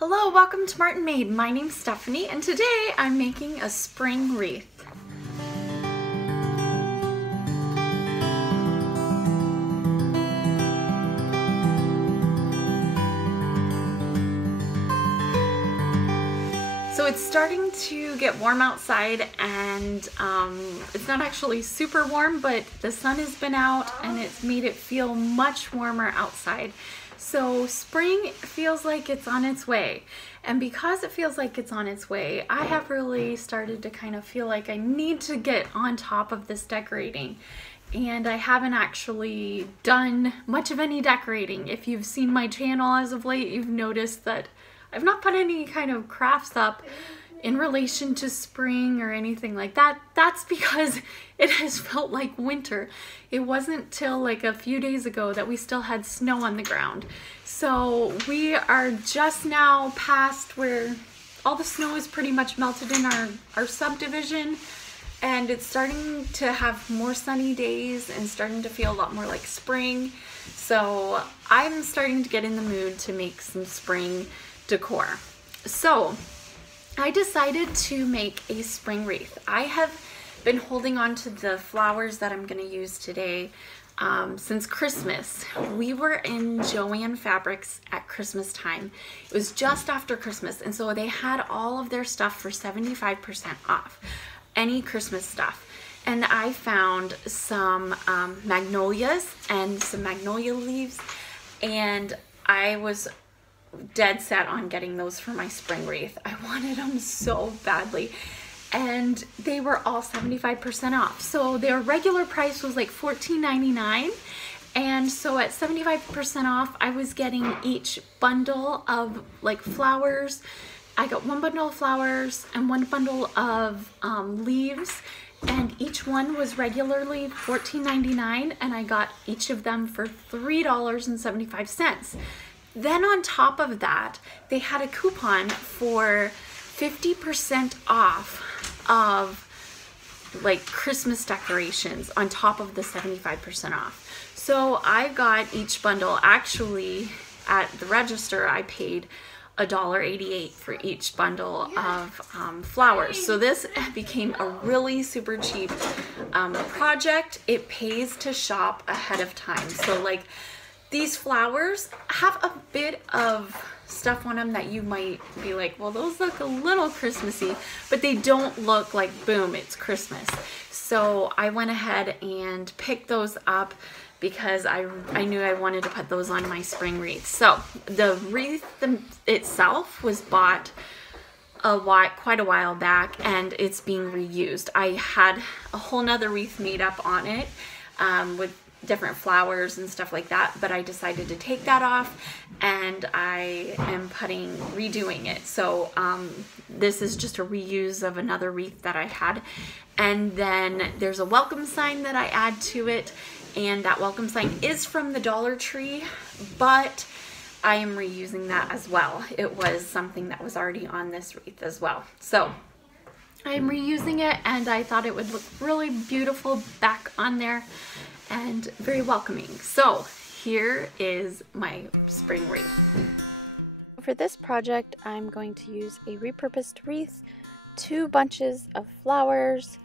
Hello, welcome to Martinmade. My name's Stephanie and today I'm making a spring wreath. So it's starting to get warm outside and it's not actually super warm, but the sun has been out and it's made it feel much warmer outside. So spring feels like it's on its way. And because it feels like it's on its way, I have really started to kind of feel like I need to get on top of this decorating. And I haven't actually done much of any decorating. If you've seen my channel as of late, you've noticed that I've not put any kind of crafts up in relation to spring or anything like that. That's because it has felt like winter. It wasn't till like a few days ago that we still had snow on the ground. So we are just now past where all the snow is pretty much melted in our subdivision, and it's starting to have more sunny days and starting to feel a lot more like spring. So I'm starting to get in the mood to make some spring decor. So I decided to make a spring wreath. I have been holding on to the flowers that I'm going to use today since Christmas. We were in Joann Fabrics at Christmas time. It was just after Christmas, and so they had all of their stuff for 75% off, any Christmas stuff. And I found some magnolias and some magnolia leaves, and I was dead set on getting those for my spring wreath. I wanted them so badly, and they were all 75% off. So their regular price was like $14.99, and so at 75% off I was getting each bundle of like flowers. I got one bundle of flowers and one bundle of leaves, and each one was regularly $14.99, and I got each of them for $3.75. Then on top of that, they had a coupon for 50% off of like Christmas decorations on top of the 75% off. So I got each bundle. Actually, at the register, I paid $1.88 for each bundle of flowers. So this became a really super cheap project. It pays to shop ahead of time. So like, these flowers have a bit of stuff on them that you might be like, well, those look a little Christmassy, but they don't look like, boom, it's Christmas. So I went ahead and picked those up because I knew I wanted to put those on my spring wreath. So the wreath itself was bought quite a while back, and it's being reused. I had a whole nother wreath made up on it with different flowers and stuff like that, but I decided to take that off, and I am redoing it. So this is just a reuse of another wreath that I had, and then there's a welcome sign that I add to it, and that welcome sign is from the Dollar Tree, but I am reusing that as well. It was something that was already on this wreath as well. So I'm reusing it, and I thought it would look really beautiful back on there and very welcoming. So here is my spring wreath. For this project, I'm going to use a repurposed wreath, 2 bunches of flowers,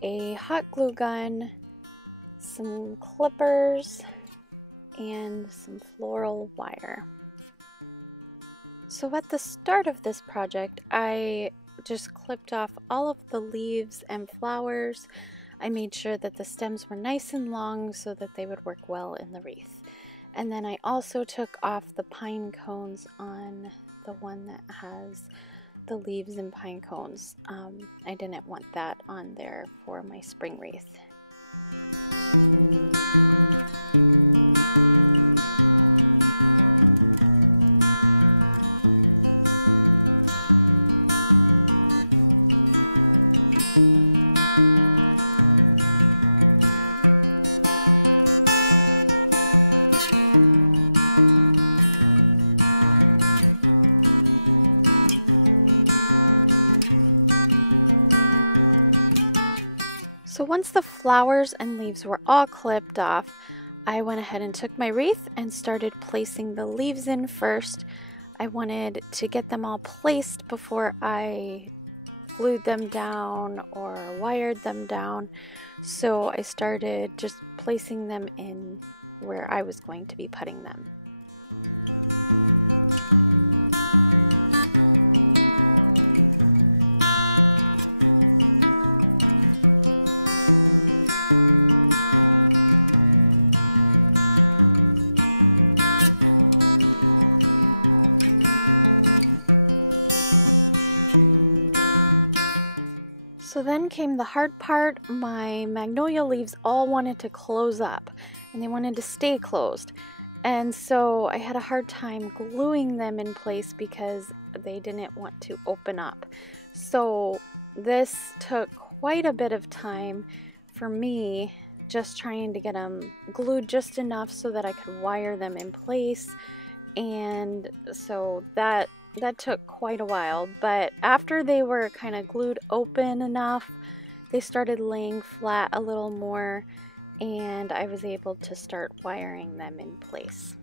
a hot glue gun, some clippers, and some floral wire. So at the start of this project, I just clipped off all of the leaves and flowers. I made sure that the stems were nice and long so that they would work well in the wreath. And then I also took off the pine cones on the one that has the leaves and pine cones. I didn't want that on there for my spring wreath. Once the flowers and leaves were all clipped off, I went ahead and took my wreath and started placing the leaves in first. I wanted to get them all placed before I glued them down or wired them down. So I started just placing them in where I was going to be putting them. So then came the hard part. My magnolia leaves all wanted to close up and they wanted to stay closed. And so I had a hard time gluing them in place because they didn't want to open up. So this took quite a bit of time for me, just trying to get them glued just enough so that I could wire them in place. And so that took quite a while, but after they were kind of glued open enough, they started laying flat a little more, and I was able to start wiring them in place.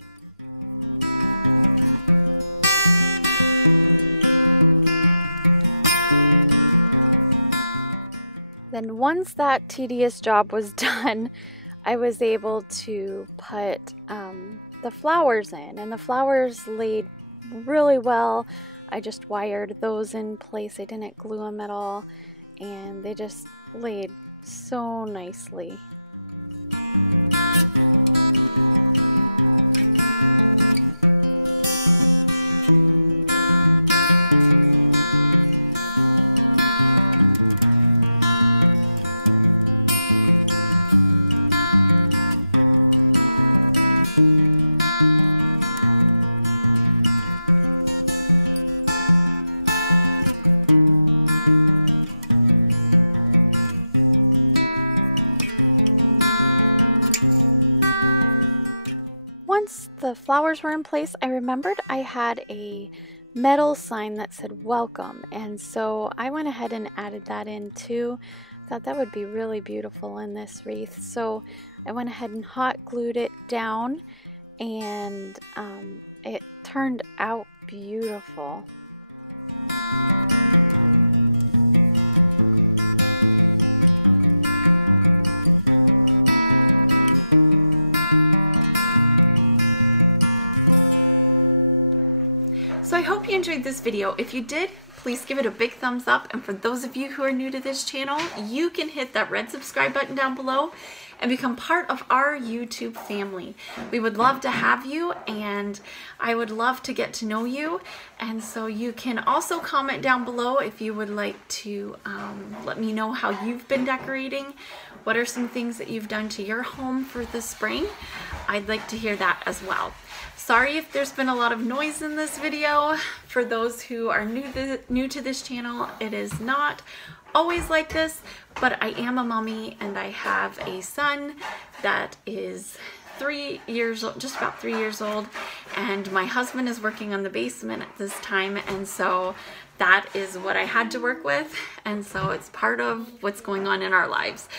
Then once that tedious job was done, I was able to put the flowers in, and the flowers laid really well. I just wired those in place. I didn't glue them at all, and they just laid so nicely. The flowers were in place, I remembered I had a metal sign that said welcome, and so I went ahead and added that in too. Thought that would be really beautiful in this wreath, so I went ahead and hot glued it down, and it turned out beautiful. This video. If you did, please give it a big thumbs up, and for those of you who are new to this channel, you can hit that red subscribe button down below and become part of our YouTube family. We would love to have you, and I would love to get to know you, and so you can also comment down below if you would like to let me know how you've been decorating. What are some things that you've done to your home for the spring? I'd like to hear that as well. Sorry if there's been a lot of noise in this video. For those who are new to this channel, it is not always like this, but I am a mommy and I have a son that is 3 years old, just about 3 years old, and my husband is working on the basement at this time, and so that is what I had to work with, and so it's part of what's going on in our lives.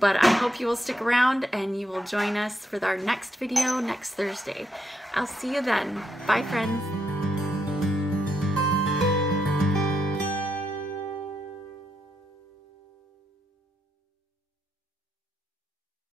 But I hope you will stick around and you will join us for our next video next Thursday. I'll see you then. Bye, friends.